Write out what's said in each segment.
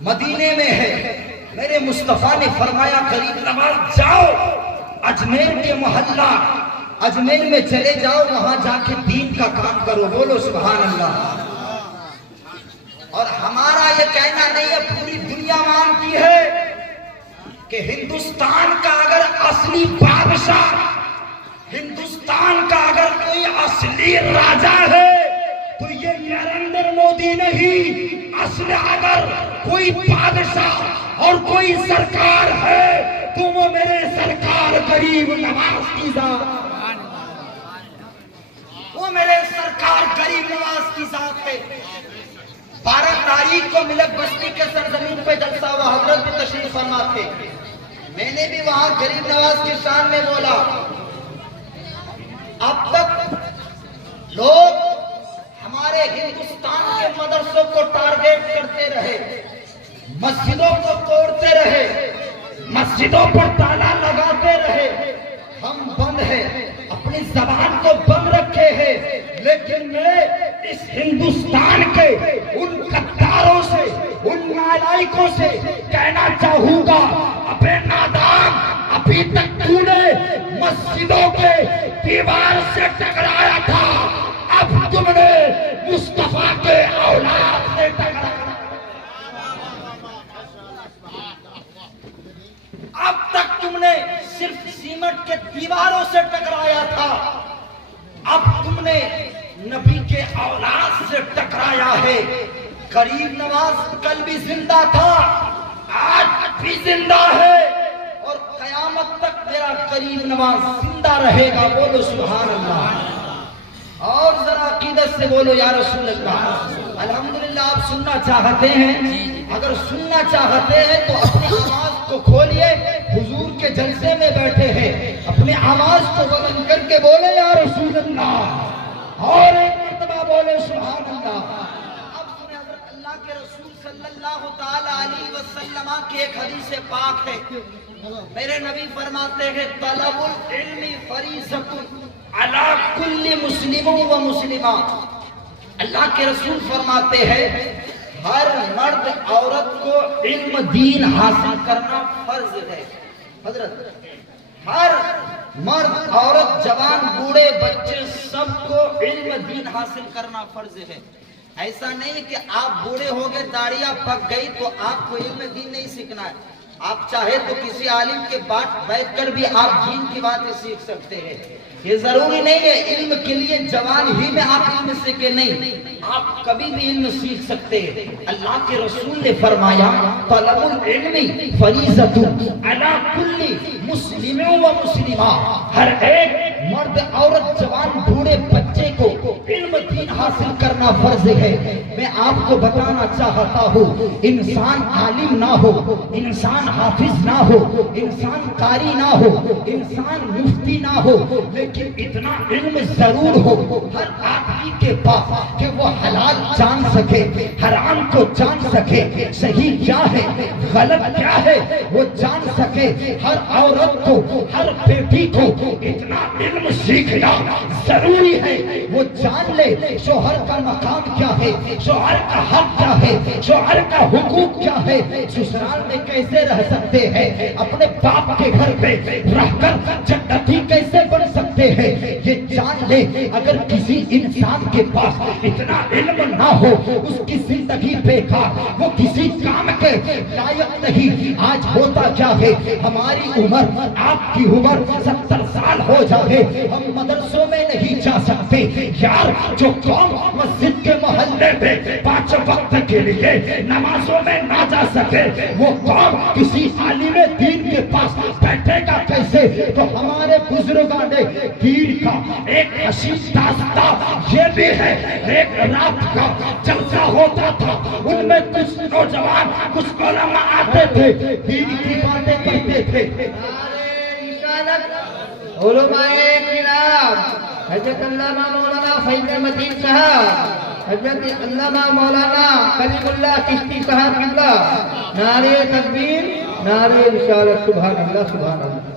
مدینے میں ہے. میرے مصطفیٰ نے فرمایا غریب نواز جاؤ اجمیر کے محلہ اجمیر میں چلے جاؤ, وہاں جا کے دین کا کام کرو. بولو سبحان اللہ. اور ہمارا یہ کہنا نہیں ہے, پوری دنیا مانتی ہے کہ ہندوستان کا اگر اصلی بادشاہ, ہندوستان کا اگر کوئی اصلی راجا ہے تو یہ نریندر مودی نہیں. اصل اگر کوئی بادشاہ اور کوئی سرکار ہے تو وہ میرے سرکار غریب نواز کی ذات, وہ میرے سرکار غریب نواز کی ذات ہے. 12 تاریخ کو ملک بستی کے سرزمین پہ جلسہ ہوا, حضرت بھی تشریف فرما تھے. میں نے بھی وہاں غریب نواز کی شان میں بولا. اب تک لوگ ہمارے ہندوستان کے مدرسوں کو ٹارگیٹ کرتے رہے, مسجدوں کو توڑتے رہے, مسجدوں پر تالا لگاتے رہے. ہم بند ہیں, اپنی زبان کو بند رکھے ہیں, لیکن میں اس ہندوستان کے ان غداروں سے, ان نالائکوں سے کہنا چاہوں گا, ابے نادان, ابھی تک تو نے مسجدوں کے دیوار سے ٹکرایا تھا, اب تم نے مصطفیٰ کے اولاد سے ٹکرایا. اب تک تم نے صرف سیمنٹ کے دیواروں سے ٹکرایا تھا, اب تم نے نبی کے اولاد سے ٹکرایا ہے. غریب نواز کل بھی زندہ تھا, آج بھی زندہ ہے, اور قیامت تک میرا غریب نواز زندہ رہے گا. بولو سبحان اللہ. اور ذرا عقیدت سے بولو یا رسول اللہ. الحمدللہ آپ سننا چاہتے ہیں, اگر سننا چاہتے ہیں تو اپنی آواز کو کھولیے. حضور کے جلسے میں بیٹھے ہیں, اپنی آواز کو بلند کر کے بولے یا رسول اللہ, اور ایک مرتبہ بولے سبحان اللہ. اب سنیں, حضرت اللہ کے رسول صلی اللہ تعالی علیہ وسلم کی ایک حدیث پاک ہے. میرے نبی فرماتے ہیں طلب العلم فریضۃ علی کل مسلم و مسلمہ. اللہ کے رسول فرماتے ہیں ہر مرد عورت کو علم دین حاصل کرنا فرض ہے. حضرت ہر مرد عورت جوان بوڑھے بچے سب کو علم دین حاصل کرنا فرض ہے. ایسا نہیں کہ آپ بوڑھے ہو گئے, داڑیاں پک گئی تو آپ کو علم دین نہیں سیکھنا ہے. آپ چاہے تو کسی عالم کے پاس بیٹھ کر بھی آپ دین کی باتیں سیکھ سکتے ہیں. یہ ضروری نہیں ہے علم کے لیے جوان ہی میں آپ علم سیکھیں, نہیں, آپ کبھی بھی علم سیکھ سکتے ہیں. اللہ کے رسول نے فرمایا طلب العلم فریضۃ علی کل مسلم و مسلمہ. ہر ایک مرد عورت جوان بوڑھے بچے کو علم دین حاصل کرنا فرض ہے. میں آپ کو بتانا چاہتا ہوں, انسان عالم نہ ہو, انسان حافظ نہ ہو, انسان قاری نہ ہو, انسان مفتی نہ ہو, لیکن اتنا علم ضرور ہو ہر آدمی کے پاس کہ وہ حلال جان سکے, حرام کو جان سکے, صحیح کیا ہے غلط کیا ہے وہ جان سکے. ہر عورت کو, ہر بیٹی کو اتنا علم سیکھنا ضروری ہے, وہ جان لے شوہر کا مقام کیا ہے, شوہر کا حق کیا ہے, شوہر کا حقوق کیا ہے, سسرال میں کیسے رہ سکتے ہیں, اپنے باپ کے گھر پہ رہ کر جنتی کیسے بن سکتے ہیں, یہ جان لے. اگر کسی انسان کے پاس اتنا علم نہ ہو اس کی زندگی بیکار, وہ کسی کام کے لائق نہیں. آج ہوتا کیا ہے, ہماری عمر, آپ کی عمر 70 سال ہو جائے, ہم مدرسوں میں نہیں جا سکتے. یار جو قوم مسجد کے محلے پہ 5 وقت کے لیے نمازوں میں نہ جا سکے, وہ قوم کسی عالم دین کے پاس بیٹھے گا کیسے؟ تو ہمارے بزرگان نے دین کا ایک حسین داستان یہ بھی ہے. ایک رات کا جلسہ ہوتا تھا, ان میں کچھ نوجوان, کچھ علماء آتے تھے, دین کی باتیں کرتے تھے. علماء کرام حضرت علامہ مولانا فیض متین صاحب, حضرت علامہ مولانا کلیم اللہ چشتی صاحب قبلہ, نعرہ تکبیر, نعرہ رسالت. سبحان اللہ, سبحان اللہ,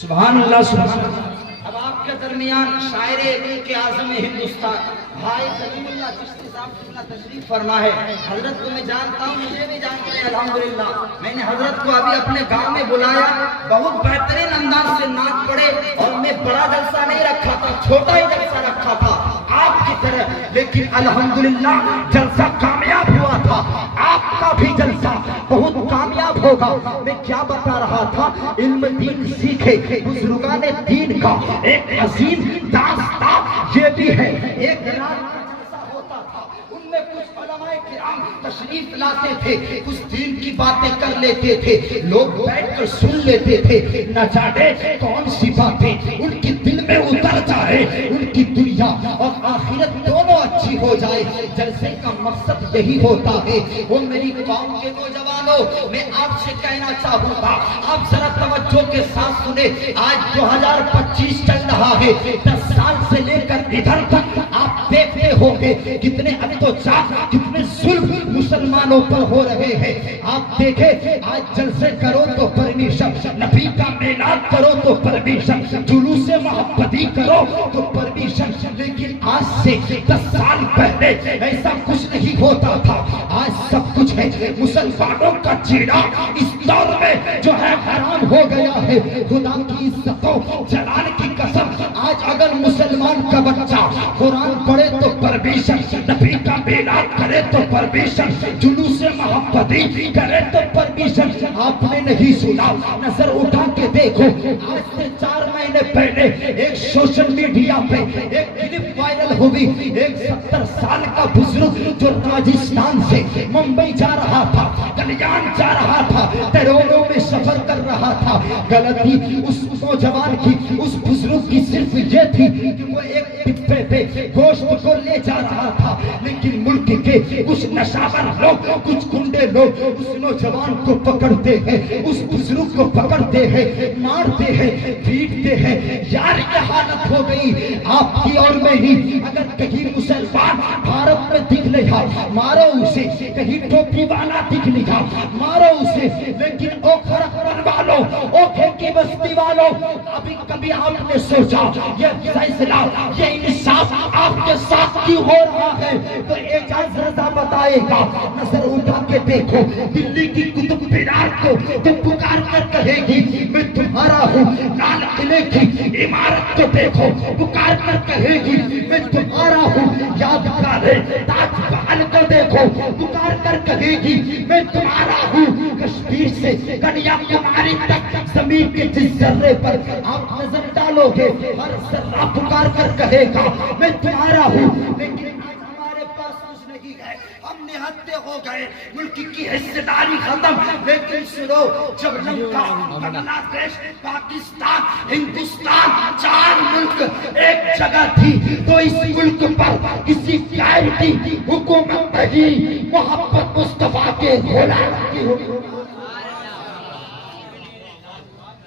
سبحان اللہ, سبحان اللہ. اب آپ کے درمیان شاعر ملک اعظم ہندوستان بھائی کلیم اللہ چشتی صاحب قبلہ تشریف فرما ہے. حضرت کو میں جانتا ہوں, مجھے بھی جانتے ہیں الحمدللہ. میں نے حضرت کو ابھی اپنے گاؤں میں بلایا, بہت بہترین انداز سے نعت پڑھے, اور میں بڑا جلسہ نہیں رکھا تھا, چھوٹا ہی جلسہ رکھا تھا آپ کی طرح, لیکن الحمدللہ جلسہ کامیاب ہوا تھا. آپ کا بھی جلسہ بہت کامیاب ہوگا. میں کیا بتا رہا تھا, علم دین سیکھے بزرگان دین کا ایک عظیم داستان یہ بھی ہے. ایک رات کا جلسہ ہوتا تھا, ان میں کچھ علماء کرام تشریف لاتے تھے, کچھ دین کی باتیں کر لیتے تھے, لوگ بیٹھ کر سن لیتے تھے. نہ جانے کون سی باتیں ان کی دل میں اتر جائے, ان کی دنیا اور آخرت دونوں اچھی ہو جائے. جلسے کا مقصد یہی ہوتا ہے. وہ میری قوم کے نوجوانوں, میں آپ سے کہنا چاہوں گا, آپ ذرا توجہ کے ساتھ سنیں. آج 2025 چل رہا ہے, 10 سال سے لے کر ادھر تک آپ دیکھتے ہوں گے کتنے اتچار, کتنے ظلم مسلمانوں پر ہو رہے ہیں. آپ دیکھیں, آج جلسے کرو تو پرمیشن, نبی کا میلاد کرو تو پرمیشن, جلوس محبتی کرو تو پرمیشن. لیکن آج سے 10 سال پہلے ایسا کچھ نہیں ہوتا تھا. آج سب کچھ ہے. مسلمانوں کا چیڑا اس دور میں جو ہے حرام ہو گیا ہے. خدا کی عزت و جلال کی قسم, آج اگر مسلمان کا بچہ قرآن پڑھے تو پرمیشن, نبی کا میلاد کرے تو پرمیشن, جلوس محبتی کرے تو پرمیشن. آپ نے نہیں سنا, نظر اٹھا کے دیکھو, آج سے 4 مہینے پہلے ایک سوشل میڈیا پہ ایک کلپ وائرل ہوئی. ایک 70 سال کا بزرگ جو راجستھان سے ممبئی جا رہا تھا, کلیان جا رہا تھا, ٹرینوں میں سفر کر رہا تھا. غلطی اس نوجوان کی, اس بزرگ کی صرف یہ تھی کہ وہ ایک ڈبے پہ گوشت کو لے جا رہا تھا. لیکن ملک کے کچھ نشاور لوگ, کچھ گنڈے لوگ اس نوجوان کو پکڑتے ہیں, اس بزرگ کو پکڑتے ہیں, مارتے ہیں, پیٹتے ہیں. یار یہ حالت ہو گئی آپ کی اور میری. اگر کہیں مسلمان بھارت میں دکھ لیا مارو اسے, کہیں ٹوپی والا دکھ لیا مارو اسے. لیکن او خرقن والوں, او کھیکی بستی والوں, ابھی کبھی آپ نے سوچا یہ فیصلہ, یہ انصاف آپ کے ساتھ کیوں ہو رہا ہے؟ تو اعجاز رضا بتائے گا. نظر اٹھا کے دیکھو, دلی کی قطب مینار کو تو پکار کر کہے گی میں تمہارا ہوں. لال قلعے کی عمارت کو دیکھو, پکار کر کہے گی میں تمہارا ہوں. یادگار تاج محل کو دیکھو, پکار کر کہے گی میں تمہارا ہوں. کشمیر سے کنیا کماری تک زمین کے جس ذرے پر آپ نظر ڈالو گے, ہر ذرہ پکار کر کہے گا میں تمہارا ہوں. لیکن آج ہمارے پاس کچھ نہیں ہے, ہم نہتے ہو گئے, ملک کی حصہ داری ختم. لیکن سنو, جب لنکا, بنگلہ دیش, پاکستان, ہندوستان, 4 ملک ایک جگہ تھی, تو اس ملک پر کسی غیر کی حکومت نہیں, محمد مصطفیٰ کے غلام کی حکومت,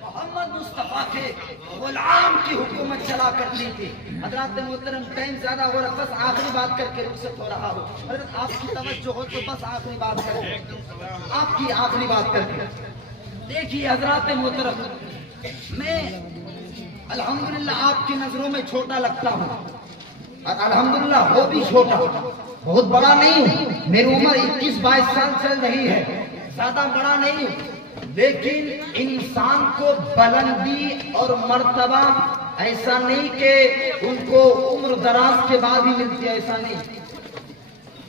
محمد مصطفیٰ کے غلام کی حکومت چلا کرتی تھی. حضرات محترم, ٹائم زیادہ ہو رہا, بس آخری بات کر کے رخصت ہو رہا ہو. حضرت آپ کی توجہ ہو تو بس آخری بات کرو, آپ کی آخری بات کر کے دیکھیے. حضرات محترم, میں الحمدللہ آپ کی نظروں میں چھوٹا لگتا ہوں, اور الحمدللہ وہ بھی چھوٹا, بہت بڑا نہیں ہوں. میری عمر 21-22 سال چل رہی ہے, زیادہ بڑا نہیں ہوں. لیکن انسان کو بلندی اور مرتبہ ایسا نہیں کہ ان کو عمر دراز کے بعد ہی ملتی ہے, ایسا نہیں.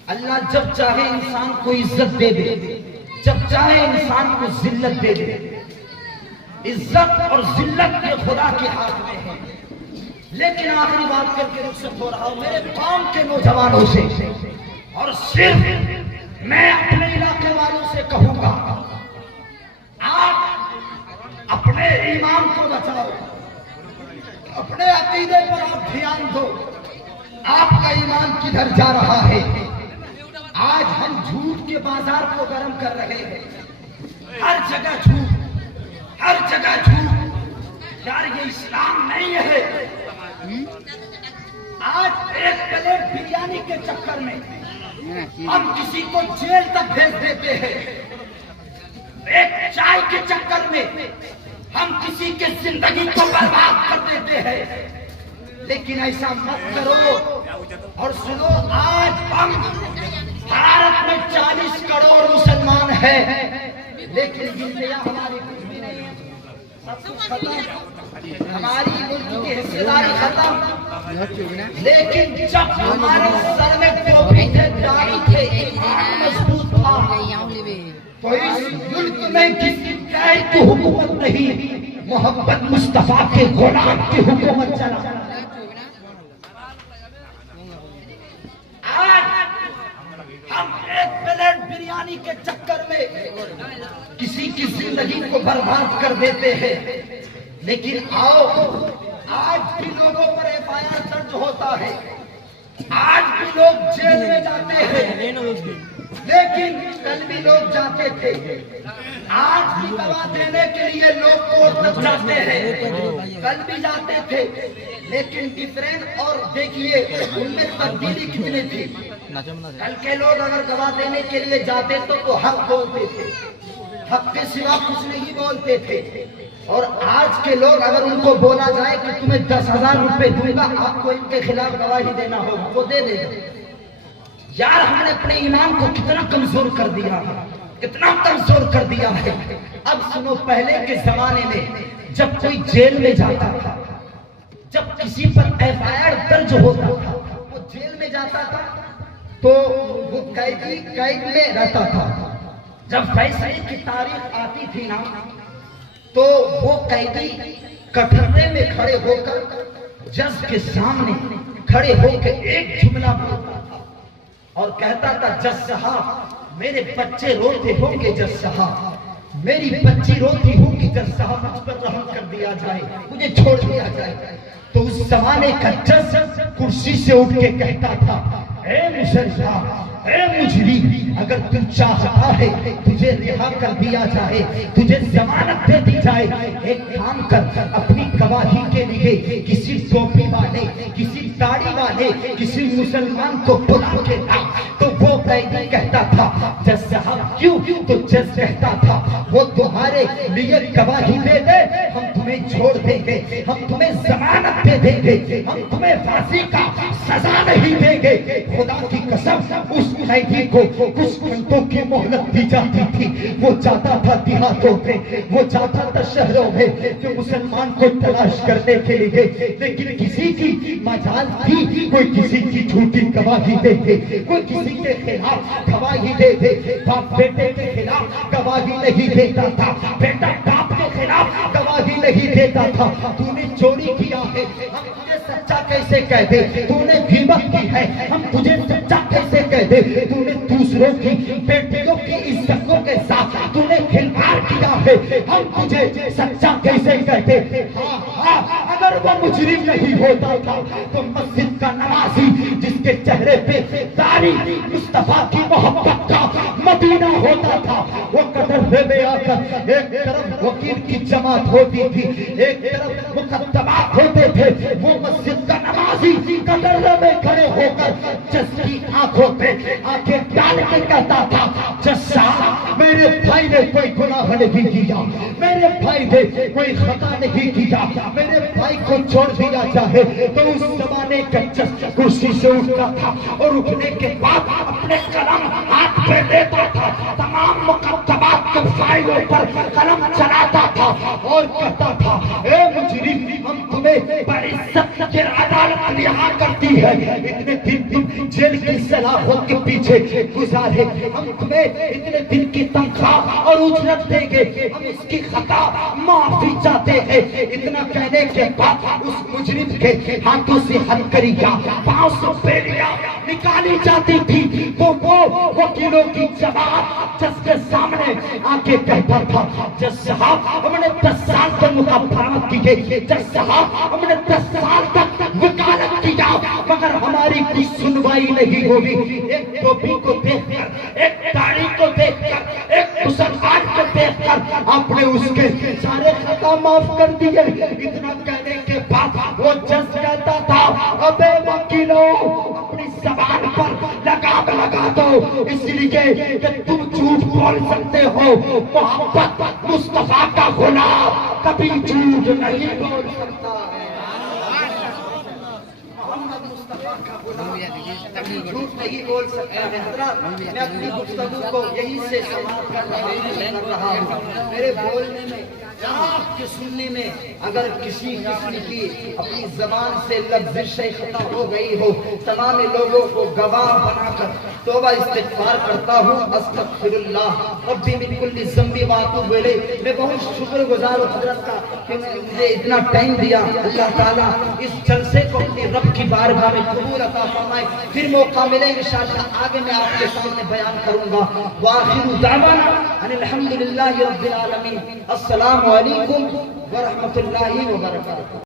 اللہ جب چاہے انسان کو عزت دے دے, جب چاہے انسان کو ذلت دے دے. عزت اور ذلت کے خدا کے ہاتھ میں ہے. لیکن آخری بات کر کے رخصت ہو رہا ہوں میرے قوم کے نوجوانوں سے, اور صرف میں اپنے علاقے والوں سے کہوں گا, آپ اپنے ایمان کو بچاؤ, اپنے عقیدے پر آپ دھیان دو. آپ کا ایمان کدھر جا رہا ہے؟ آج ہم جھوٹ کے بازار کو گرم کر رہے ہیں, ہر جگہ جھوٹ, ہر جگہ جھوٹ. یار یہ اسلام نہیں ہے. آج ایک پلیٹ بریانی کے چکر میں ہم کسی کو جیل تک بھیج دیتے ہیں, ایک چائے کے چکر میں ہم کسی کے زندگی کو برباد کر دیتے ہیں. لیکن ایسا مت کرو. اور سنو، آج ہم بھارت میں 40 کروڑ مسلمان ہیں، لیکن انڈیا ہماری کچھ بھی نہیں ہے. سب کچھ ختم، ہماری ملک کی حصے داری ختم. لیکن جب ہمارے سر میں ٹوپی تھے، داڑھی تھے، ایمان مضبوط تھا، تو اس ملک میں کسی غیر کی حکومت نہیں، محمد مصطفیٰ کے غلام کی حکومت چلا. آج ہم ایک پلیٹ بریانی کے چکر میں کسی کی زندگی کو برباد کر دیتے ہیں. لیکن آؤ، آج بھی لوگوں پر FIR درج ہوتا ہے، آج بھی لوگ جیل میں جاتے ہیں، لیکن کل بھی لوگ جاتے تھے. آج بھی گواہ دینے کے لیے لوگ کورٹ تک جاتے ہیں، کل بھی جاتے تھے. لیکن ڈفرینٹ اور دیکھیے ان میں تبدیلی کتنی تھی. کل کے لوگ اگر گواہ دینے کے لیے جاتے تو حق بولتے تھے، حق کے سوا کچھ نہیں بولتے تھے. اور آج کے لوگ اگر ان کو بولا جائے کہ تمہیں 10,000 روپے دوں گا، آپ کو ان کے خلاف گواہی دینا ہوگا، وہ دے دے گا. یار ہم نے اپنے ایمان کو کتنا کمزور کر دیا، کتنا کمزور کر دیا ہے. اب سنو، پہلے کے زمانے میں جب کوئی جیل میں جاتا تھا، جب کسی پر FIR درج ہوتا تھا، وہ جیل میں جاتا تھا تو وہ قید میں رہتا تھا. جب فیصلے کی تاریخ آتی تھی نا، تو وہ قیدی کٹہرے میں کھڑے ہو کر جج کے سامنے کھڑے ہو کے ایک جملہ بولتا تھا اور کہتا تھا، جج صاحب میرے بچے روتے ہوں گے، جج صاحب میری بچی روتی ہوگی، جج صاحب مجھ پر رحم کر دیا جائے، مجھے چھوڑ دیا جائے. تو اس زمانے کا جج کرسی سے اٹھ کے کہتا تھا، اے مشرف، اے مجرم، اگر تم چاہتا ہے تجھے رہا کر دیا جائے، تجھے ضمانت دے دی جائے، ایک کام کر، اپنی گواہی کے لیے کسی ٹوپی والے، کسی داڑھی والے، کسی مسلمان کو بلا کے لا. تو وہ قیدی کہتا تھا، جج صاحب کیوں؟ تو جج کہتا تھا، وہ تمہارے لیے گواہی دے دے، ہم تمہیں چھوڑ دیں گے، ہم تمہیں ضمانت دے دیں گے، ہم تمہیں پھانسی کا سزا نہیں دیں گے. خدا کی قسم، اس قیدی کو کچھ گھنٹوں کی مہلت دی جاتی تھی. وہ جاتا تھا دیہاتوں میں، وہ جاتا تھا شہروں میں جو مسلمان کو تلاش کرنے کے لیے، لیکن کسی کی مجال تھی، کوئی کسی کی جھوٹی گواہی دے دے، کوئی کسی کے خلاف گواہی دے دے. باپ بیٹے کے خلاف گواہی نہیں دیتا تھا، بیٹا باپ کے خلاف گواہی نہیں دیتا تھا. تو نے چوری کیا ہے، ہم تجھے سچا کیسے کہہ دے؟ تو نے غیبت کی ہے، ہم تجھے سچا کیسے کہہ دے؟ تو نے دوسروں کی بیٹیوں کی عزتوں کے ساتھ تو نے کھلواڑ کیا ہے، ہم تجھے سچا کیسے کہتے؟ ہاں، اگر وہ مجرم نہیں ہوتا تھا تو مسجد کا نمازی جس کے چہرے پہ داڑھی مصطفیٰ کی محبت کا مدینہ ہوتا تھا، وہ کٹہرے میں آ کر ایک طرف وکیل کی جماعت ہوتی تھی، ایک طرف مقدمات ہوتے تھے، وہ مسجد کا نمازی کٹہرے میں کھڑے ہو کر جج کی آنکھوں پہ آنکھیں ڈال کے کہتا تھا، جج صاحب میرے بھائی نے کوئی گناہ نہیں کیا، میرے بھائی نے کوئی خطا نہیں کیا، میرے بھائی کو چھوڑ دیا جائے. تو اس زمانے کا جج کرسی سے اٹھتا تھا اور اٹھنے کے بعد اپنے قلم ہاتھ پہ لیتا تھا، تمام مقدمات کے فائلوں پر قلم چلاتا تھا اور کہتا تھا، اے مجرم، ہم تمہیں بعزت کی عدالت رہا کرتی ہے، اتنے دن تم جیل کی سلاخوں کے پیچھے گزارے، ہم تمہیں اتنے دن کی تنخواہ اور اجرت دیں گے، ہم اس کی خطا معافی چاہتے ہیں. اتنا کہنے کے بعد اس مجرم کے ہاتھوں سے ہتھکڑیاں، پاؤں سے بیڑیاں نکالی جاتی تھی. تو وہ وکیلوں کی جماعت جج کے سامنے آ کے کہتا تھا، جج صاحب ہم نے 10 سال تک مقابلات کیے، جج صاحب ہم نے 10 سال تک وکالت کیا، مگر ہماری کوئی سنوائی نہیں ہوگی. ایک ٹوپی کو دیکھ کر، ایک داڑھی کو دیکھ کر، ایک مسلمان کو دیکھ کر آپ نے اس کے سارے خطا معاف کر دیے. اتنا کہنے کے بعد وہ جج کہتا تھا، ابے وکیلوں اپنی زبان پر لگام لگا دو، اس لیے کہ تم جھوٹ بول سکتے ہو، محمد مصطفیٰ کا غلام کبھی جھوٹ نہیں بول سکتا. جھوٹ نہیں بول سکتا ہے حضرات. میں اپنی گفتگو کو یہی سے سماپت کر رہا ہوں. میرے بولنے میں آپ کے سننے میں اگر کسی قسم کی اپنی زبان سے لفظ خطا ہو گئی ہو, تمام لوگوں کو گواہ بنا کر توبہ استغفار کرتا ہوں. استغفر اللہ ربی من کل ذنب واتوب الیہ. میں بہت شکر گزار ہوں حضرت کا کہ مجھے اتنا ٹائم دیا. اللہ تعالیٰ اس جلسے کو اپنے رب کی بارگاہ میں قبول عطا فرمائے. پھر موقع ملے انشاءاللہ آگے میں آپ کے سامنے بیان کروں گا. وآخر دعوانا ان الحمدللہ رب العالمین. السلام علیکم ورحمۃ اللہ وبرکاتہ.